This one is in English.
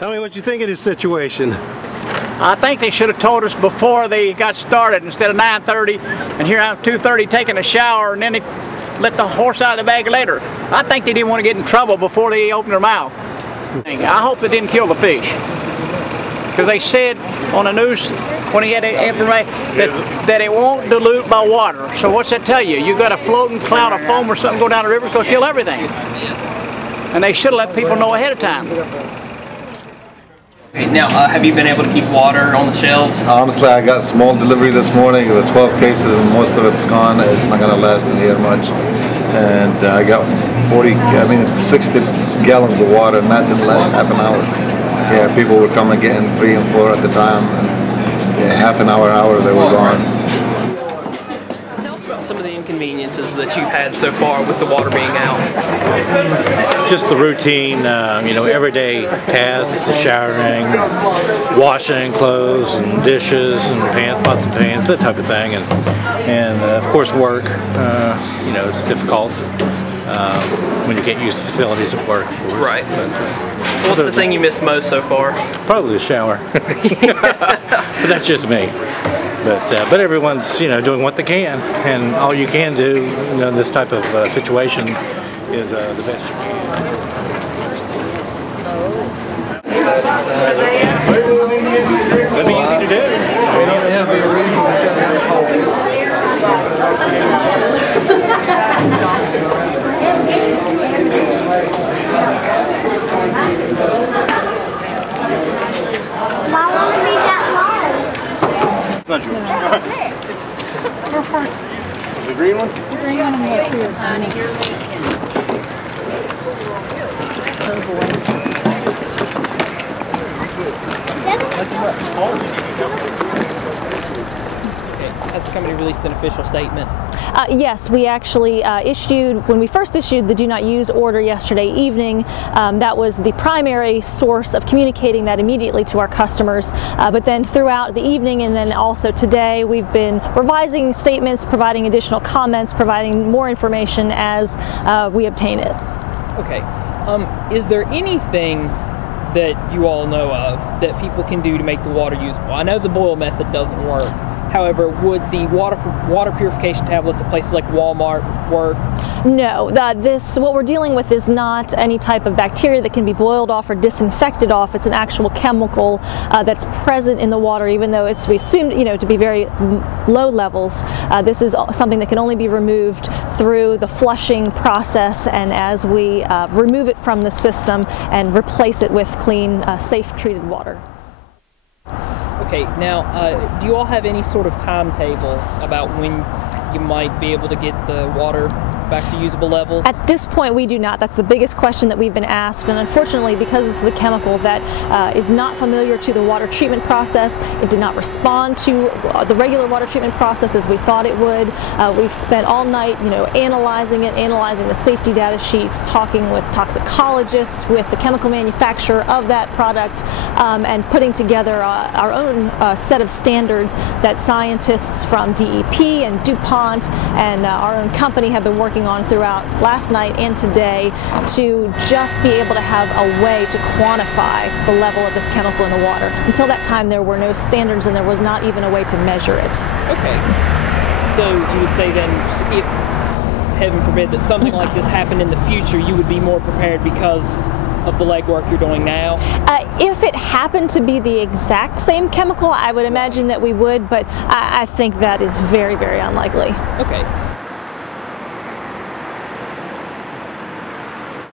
Tell me what you think of this situation. I think they should have told us before they got started instead of 9:30 and here I'm 2:30 taking a shower and then they let the horse out of the bag later. I think they didn't want to get in trouble before they opened their mouth. I hope they didn't kill the fish. Because they said on the news when he had the information that it won't dilute by water. So what's that tell you? You got a floating cloud of foam or something go down the river, it's going to kill everything. And they should have let people know ahead of time. Now, have you been able to keep water on the shelves? Honestly, I got small delivery this morning with 12 cases and most of it's gone. It's not going to last in here much. And I got 60 gallons of water and that didn't last half an hour. Yeah, people were coming getting 3 and 4 at the time. And yeah, half an hour, they were gone. Tell us about some of the inconveniences that you've had so far with the water being out. Just the routine, everyday tasks, showering, washing clothes and dishes and pots and pans, that type of thing, and of course work. It's difficult when you can't use the facilities at work. Right. So what's the thing you miss most so far? Probably the shower. But that's just me. But everyone's doing what they can, and all you can do in this type of situation is the best you can. That'd be easy to do. Why won't it be that long? It's not yours. Go for it. Is the green one? The green one right here. Oh boy. Has the company released an official statement? Yes, we actually when we first issued the do not use order yesterday evening, that was the primary source of communicating that immediately to our customers. But then throughout the evening and then also today, we've been revising statements, providing additional comments, providing more information as we obtain it. Okay. Is there anything that you all know of that people can do to make the water usable? I know the boil method doesn't work. However, would the water purification tablets at places like Walmart work? No, what we're dealing with is not any type of bacteria that can be boiled off or disinfected off. It's an actual chemical that's present in the water, even though we assumed to be very low levels. This is something that can only be removed through the flushing process, and as we remove it from the system and replace it with clean, safe treated water. Okay, now, do you all have any sort of timetable about when you might be able to get the water back to usable levels? At this point, we do not. That's the biggest question that we've been asked, and unfortunately, because this is a chemical that is not familiar to the water treatment process, it did not respond to the regular water treatment process as we thought it would. We've spent all night, analyzing it, analyzing the safety data sheets, talking with toxicologists, with the chemical manufacturer of that product, and putting together our own set of standards that scientists from DEP and DuPont and our own company have been working on throughout last night and today to just be able to have a way to quantify the level of this chemical in the water. Until that time, there were no standards and there was not even a way to measure it. Okay. So you would say then, if, heaven forbid, that something like this happened in the future, you would be more prepared because of the legwork you're doing now? If it happened to be the exact same chemical, I would imagine that we would, but I think that is very, very unlikely. Okay.